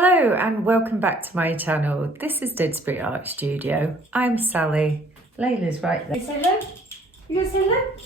Hello and welcome back to my channel. This is Didsbury Art Studio. I'm Sally. Layla's right there. You say hello? You gonna say hello?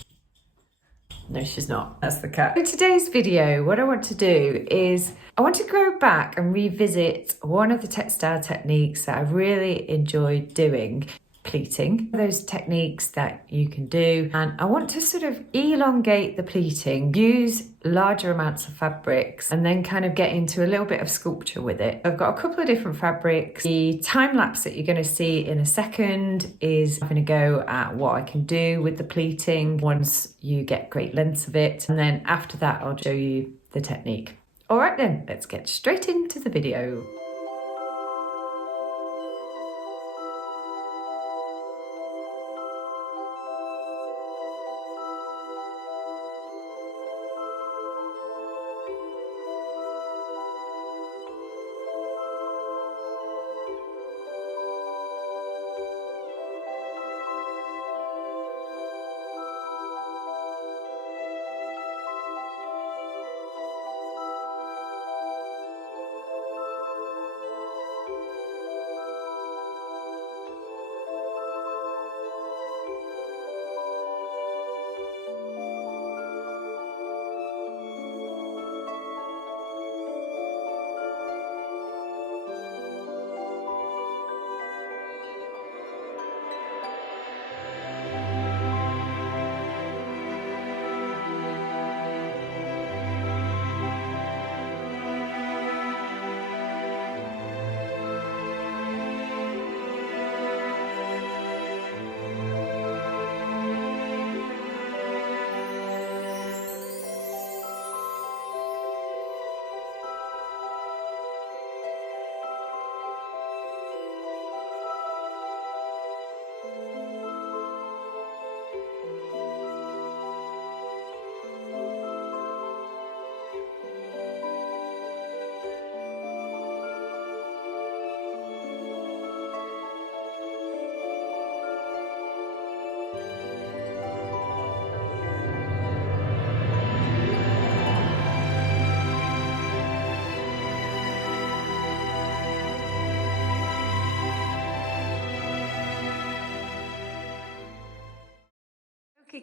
No, she's not. That's the cat. In today's video, what I want to do is I want to go back and revisit one of the textile techniques that I've really enjoyed doing. Pleating, those techniques that you can do, and I want to sort of elongate the pleating, use larger amounts of fabrics, and then kind of get into a little bit of sculpture with it. I've got a couple of different fabrics. The time lapse that you're going to see in a second is having a go at what I can do with the pleating once you get great lengths of it, and then after that I'll show you the technique. All right then, let's get straight into the video.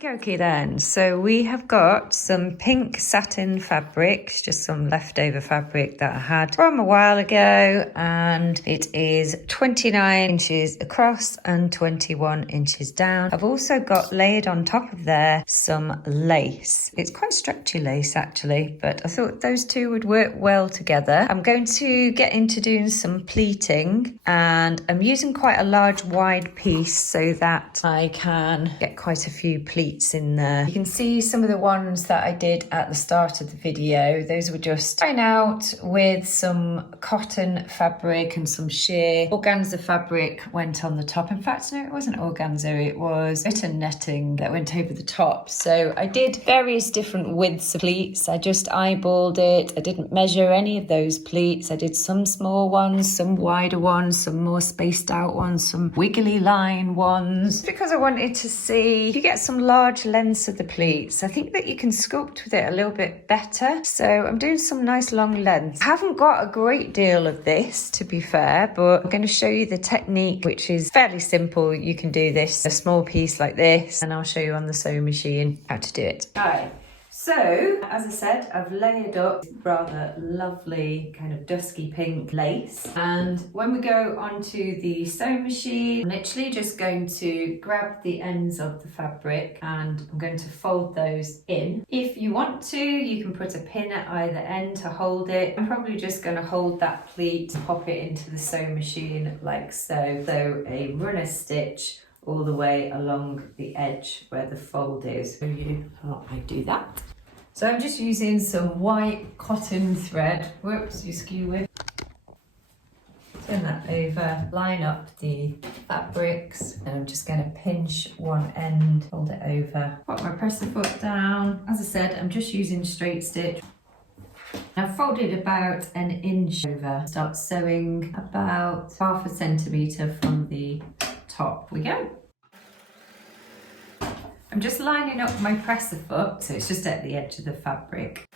Okay then, so we have got some pink satin fabrics, just some leftover fabric that I had from a while ago, and it is 29 inches across and 21 inches down. I've also got layered on top of there some lace. It's quite stretchy lace actually, but I thought those two would work well together. I'm going to get into doing some pleating, and I'm using quite a large wide piece so that I can get quite a few pleats in there. You can see some of the ones that I did at the start of the video. Those were just trying out with some cotton fabric and some sheer organza fabric went on the top. In fact, no, it wasn't organza, it was cotton netting that went over the top. So I did various different widths of pleats. I just eyeballed it. I didn't measure any of those pleats. I did some small ones, some wider ones, some more spaced out ones, some wiggly line ones, because I wanted to see if you get some large lengths of the pleats, I think that you can sculpt with it a little bit better. So I'm doing some nice long lengths. I haven't got a great deal of this, to be fair, but I'm going to show you the technique, which is fairly simple. You can do this, a small piece like this, and I'll show you on the sewing machine how to do it. Right. So, as I said, I've layered up rather lovely kind of dusky pink lace, and when we go onto the sewing machine, I'm literally just going to grab the ends of the fabric and I'm going to fold those in. If you want to, you can put a pin at either end to hold it. I'm probably just going to hold that pleat, pop it into the sewing machine like so. So a runner stitch all the way along the edge where the fold is. So I do that. So I'm just using some white cotton thread. Whoops, you skew with. Turn that over, line up the fabrics, and I'm just going to pinch one end, hold it over, put my presser foot down. As I said, I'm just using straight stitch. I've folded about an inch over. Start sewing about 1/2 centimetre from the top. We go. I'm just lining up my presser foot, so it's just at the edge of the fabric.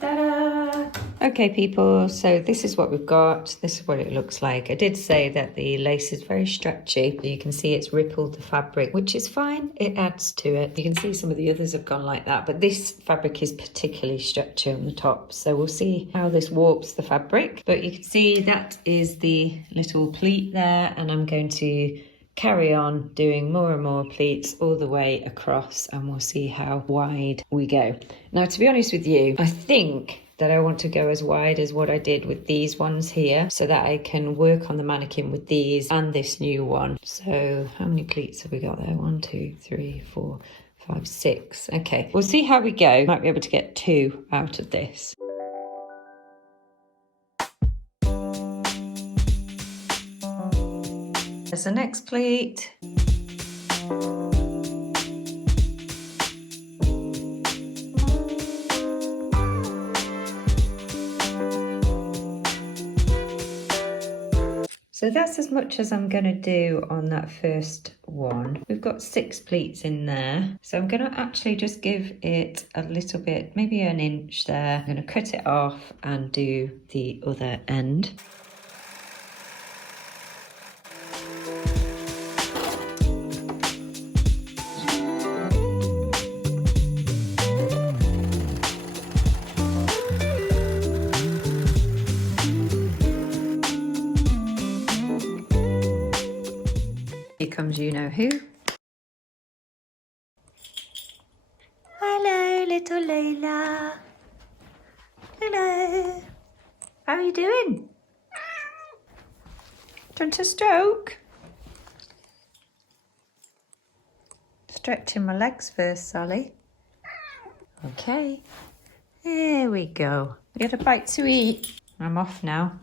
Ta-da! Okay people, so this is what we've got. This is what it looks like. I did say that the lace is very stretchy. You can see it's rippled the fabric, which is fine. It adds to it. You can see some of the others have gone like that, but this fabric is particularly stretchy on the top. So we'll see how this warps the fabric. But you can see that is the little pleat there, and I'm going to carry on doing more and more pleats all the way across, and we'll see how wide we go. Now, to be honest with you, I think that I want to go as wide as what I did with these ones here, so that I can work on the mannequin with these and this new one. So how many pleats have we got there? 1, 2, 3, 4, 5, 6. Okay, we'll see how we go. Might be able to get 2 out of this. There's the next pleat. So that's as much as I'm going to do on that first one. We've got 6 pleats in there. So I'm going to actually just give it a little bit, maybe an inch there. I'm going to cut it off and do the other end. Here comes you know who. Hello, little Layla. Hello. How are you doing? Do you want a stroke? Stretching my legs first, Sally. Okay. There we go. Get a bite to eat. I'm off now.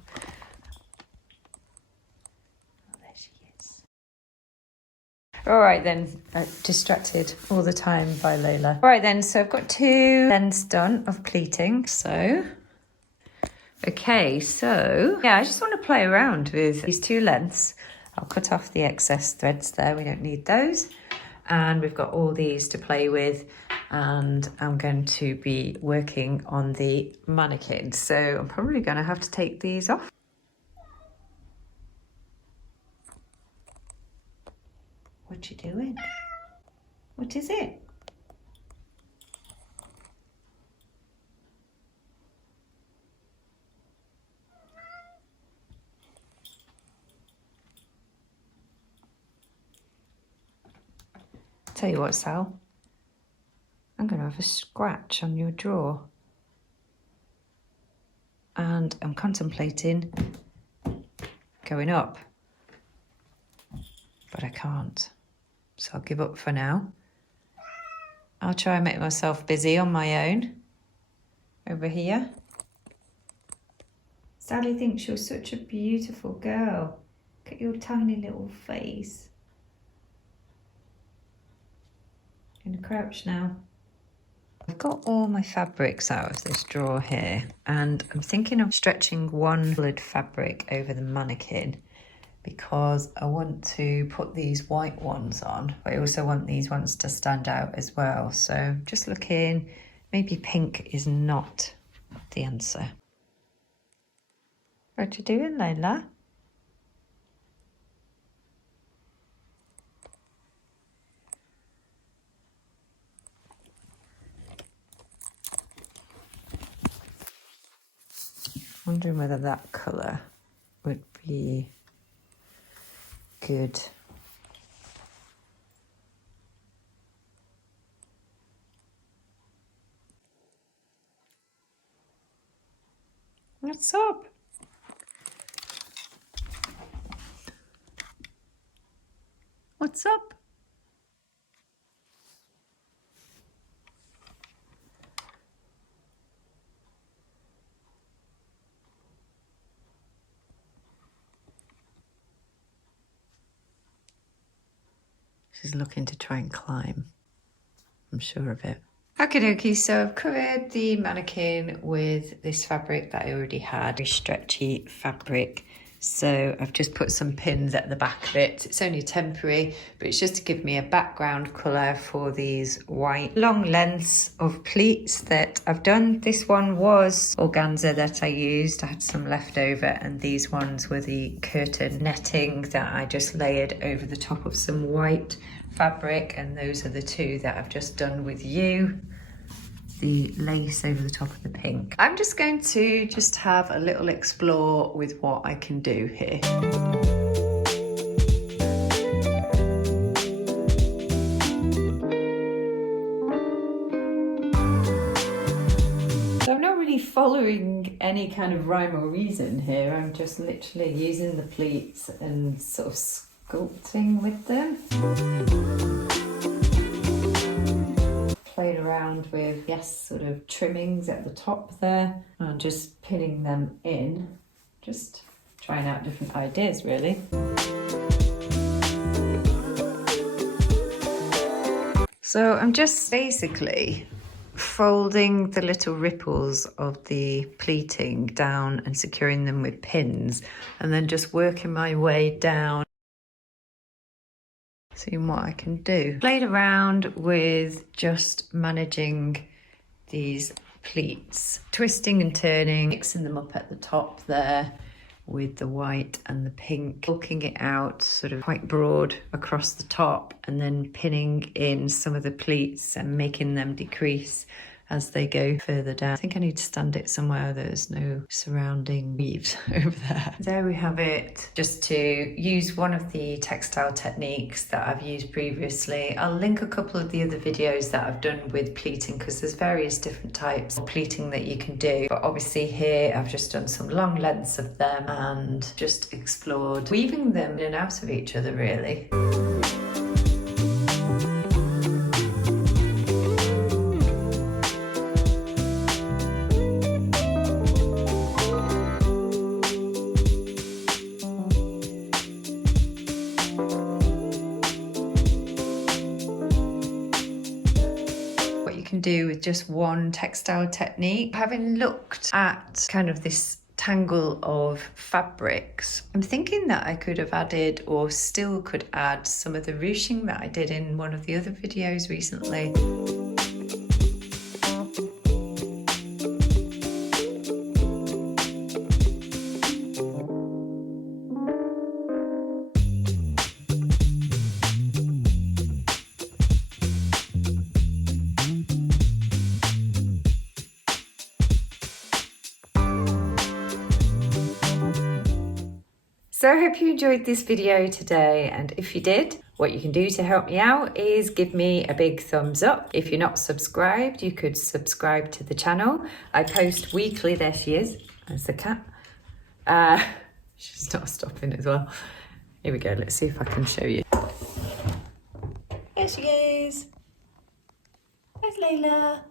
All right then, distracted all the time by Layla. All right then, so I've got 2 lengths done of pleating. So, okay, so yeah, I just want to play around with these 2 lengths. I'll cut off the excess threads there, we don't need those. And we've got all these to play with, and I'm going to be working on the mannequin. So I'm probably going to have to take these off. What you doing? What is it? Tell you what, Sal, I'm going to have a scratch on your drawer. And I'm contemplating going up, but I can't. So I'll give up for now. I'll try and make myself busy on my own over here. Sally thinks you're such a beautiful girl. Look at your tiny little face. I'm gonna crouch now. I've got all my fabrics out of this drawer here, and I'm thinking of stretching one coloured fabric over the mannequin, because I want to put these white ones on, but I also want these ones to stand out as well. So just looking, maybe pink is not the answer. What you doing, Layla? Wondering whether that colour would be good. What's up? What's up? She's looking to try and climb. I'm sure of it. Okie dokie, so I've covered the mannequin with this fabric that I already had, very stretchy fabric. So I've just put some pins at the back of it. It's only temporary, but it's just to give me a background colour for these white long lengths of pleats that I've done. This one was organza that I used. I had some left over, and these ones were the curtain netting that I just layered over the top of some white fabric, and those are the two that I've just done with you. The lace over the top of the pink. I'm just going to have a little explore with what I can do here. So I'm not really following any kind of rhyme or reason here. I'm just literally using the pleats and sort of sculpting with them. Playing around with, yes, sort of trimmings at the top there and just pinning them in, just trying out different ideas really. So I'm just basically folding the little ripples of the pleating down and securing them with pins, and then just working my way down, seeing what I can do. Played around with just managing these pleats, twisting and turning, mixing them up at the top there with the white and the pink, bulking it out sort of quite broad across the top, and then pinning in some of the pleats and making them decrease as they go further down. I think I need to stand it somewhere there's no surrounding weaves over there. There we have it. Just to use one of the textile techniques that I've used previously. I'll link a couple of the other videos that I've done with pleating, because there's various different types of pleating that you can do. But obviously here I've just done some long lengths of them and just explored weaving them in and out of each other really. Do with just one textile technique. Having looked at kind of this tangle of fabrics, I'm thinking that I could have added, or still could add, some of the ruching that I did in one of the other videos recently. So I hope you enjoyed this video today, and if you did, what you can do to help me out is give me a big thumbs up. If you're not subscribed, you could subscribe to the channel. I post weekly. There she is, there's the cat. She's not stopping as well. Here we go, let's see if I can show you. There she is. There's Layla.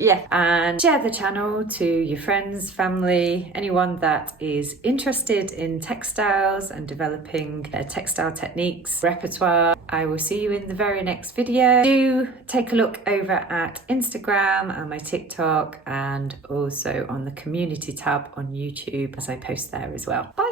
Yeah, and share the channel to your friends, family, anyone that is interested in textiles and developing textile techniques repertoire. I will see you in the very next video. Do take a look over at Instagram and my TikTok, and also on the community tab on YouTube, as I post there as well. Bye.